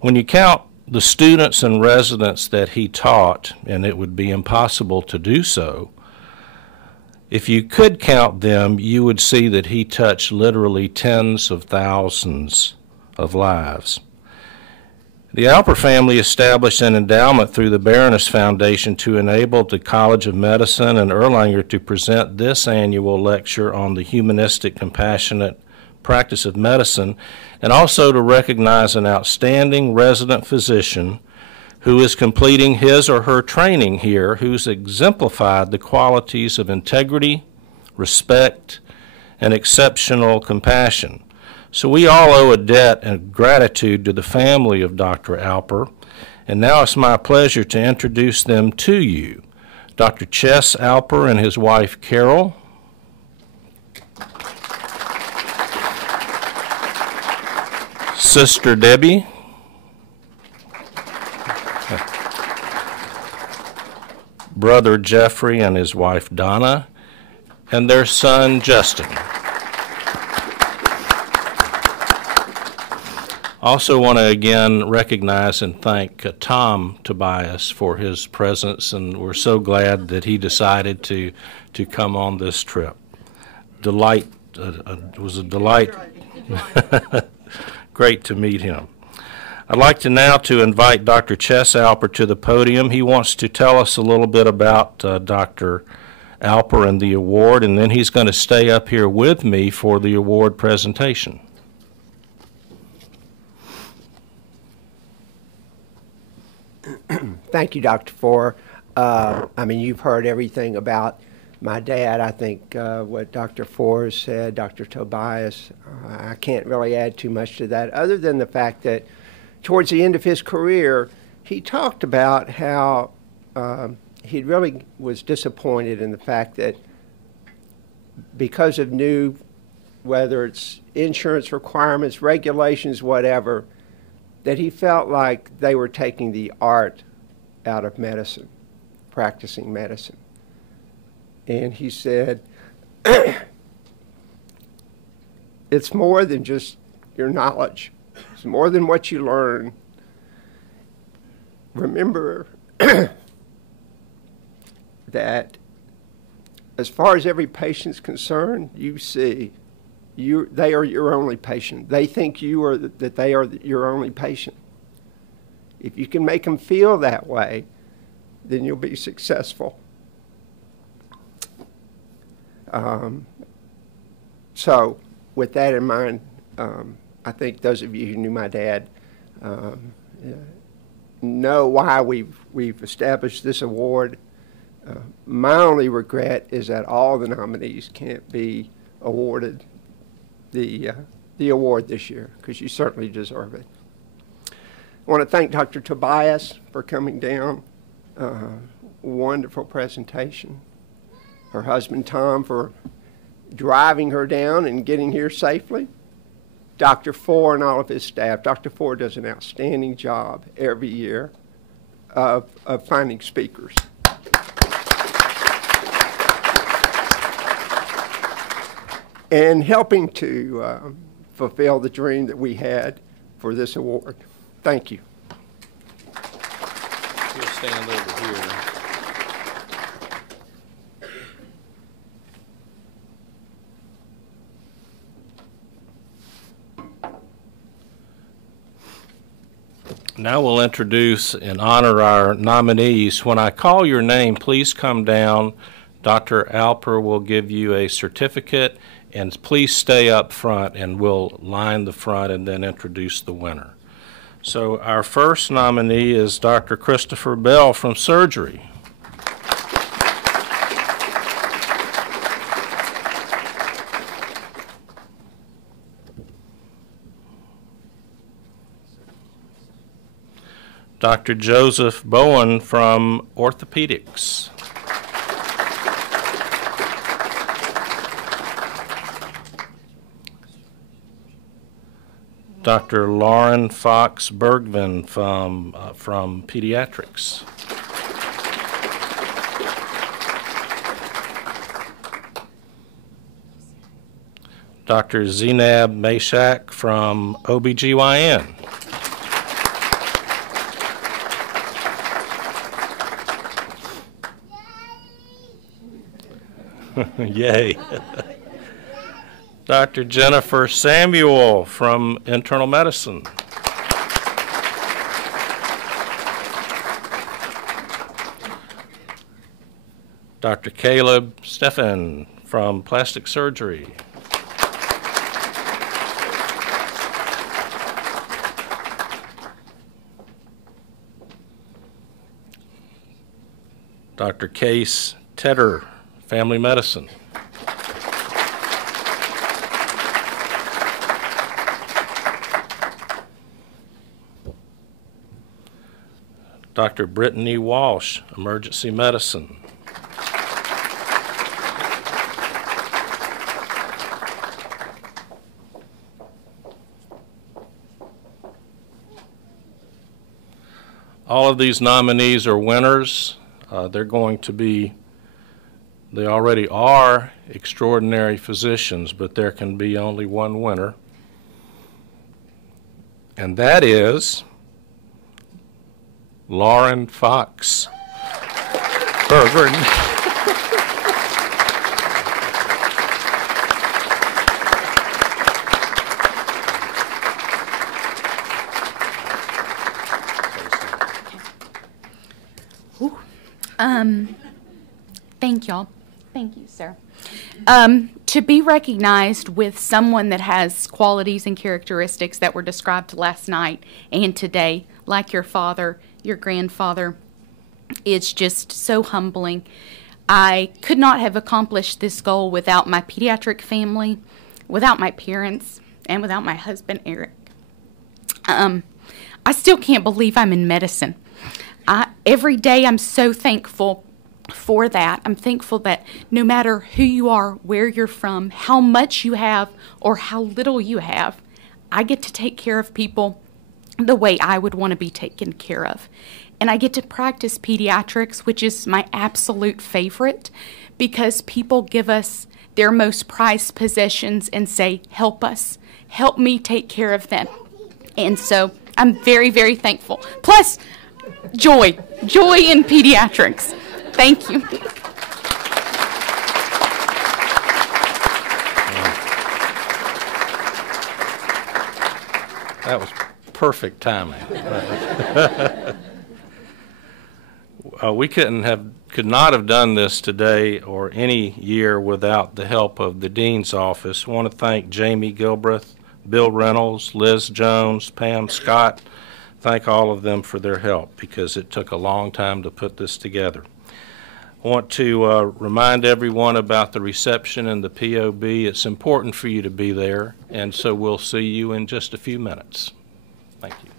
When you count the students and residents that he taught, and it would be impossible to do so, if you could count them, you would see that he touched literally tens of thousands of lives. The Alper family established an endowment through the Baroness Foundation to enable the College of Medicine and Erlanger to present this annual lecture on the humanistic, compassionate practice of medicine, and also to recognize an outstanding resident physician who is completing his or her training here, who's exemplified the qualities of integrity, respect, and exceptional compassion. So we all owe a debt of gratitude to the family of Dr. Alper, and now it's my pleasure to introduce them to you. Dr. Chess Alper and his wife Carol, Sister Debbie. Brother Jeffrey and his wife Donna, and their son Justin. Also want to again recognize and thank Tom Tobias for his presence, and we're so glad that he decided to come on this trip. It was a delight. Great to meet him. I'd like to now invite Dr. Chess Alper to the podium. He wants to tell us a little bit about Dr. Alper and the award, and then he's going to stay up here with me for the award presentation. Thank you, Dr. Foer. I mean, you've heard everything about my dad. I think what Dr. Foer said, Dr. Tobias, I can't really add too much to that, other than the fact that towards the end of his career, he talked about how he really was disappointed in the fact that because of new, whether it's insurance requirements, regulations, whatever, that he felt like they were taking the art out of medicine, practicing medicine. And he said, it's more than just your knowledge. It's more than what you learn. Remember that as far as every patient's concerned, you see, they are your only patient. They think that they are your only patient. If you can make them feel that way, then you'll be successful. So with that in mind, I think those of you who knew my dad know why we've established this award. My only regret is that all the nominees can't be awarded the award this year, because you certainly deserve it. I want to thank Dr. Tobias for coming down. Wonderful presentation. Her husband Tom for driving her down and getting here safely. Dr. Foer and all of his staff. Dr. Foer does an outstanding job every year of finding speakers. And helping to fulfill the dream that we had for this award. Thank you. You'll stand over here. Now we'll introduce and honor our nominees. When I call your name, please come down. Dr. Alper will give you a certificate, and please stay up front, and we'll line the front and then introduce the winner. So our first nominee is Dr. Christopher Bell from surgery. Dr. Joseph Bowen from orthopedics. Dr. Lauren Fox Bergvin from pediatrics. Dr. Zinab Meshak from OBGYN. Yay. Dr. Jennifer Samuel from internal medicine. Dr. Caleb Stephan from plastic surgery. Dr. Case Tedder, family medicine. Dr. Brittany Walsh, emergency medicine. All of these nominees are winners. They're going to be, they already are extraordinary physicians, but there can be only one winner. And that is Lauren Fox Berger. Thank y'all. Thank you, sir. To be recognized with someone that has qualities and characteristics that were described last night and today, like your father, your grandfather, it's just so humbling. I could not have accomplished this goal without my pediatric family, without my parents, and without my husband, Eric. I still can't believe I'm in medicine. Every day I'm so thankful for that. I'm thankful that no matter who you are, where you're from, how much you have, or how little you have, I get to take care of people the way I would want to be taken care of. And I get to practice pediatrics, which is my absolute favorite, because people give us their most prized possessions and say, help us, help me take care of them. And so I'm very, very thankful. Plus, joy in pediatrics. Thank you. That was perfect timing. We could not have done this today or any year without the help of the Dean's office. I want to thank Jamie Gilbreth, Bill Reynolds, Liz Jones, Pam Scott. Thank all of them for their help because it took a long time to put this together. I want to remind everyone about the reception and the POB. It's important for you to be there, and so we'll see you in just a few minutes. Thank you.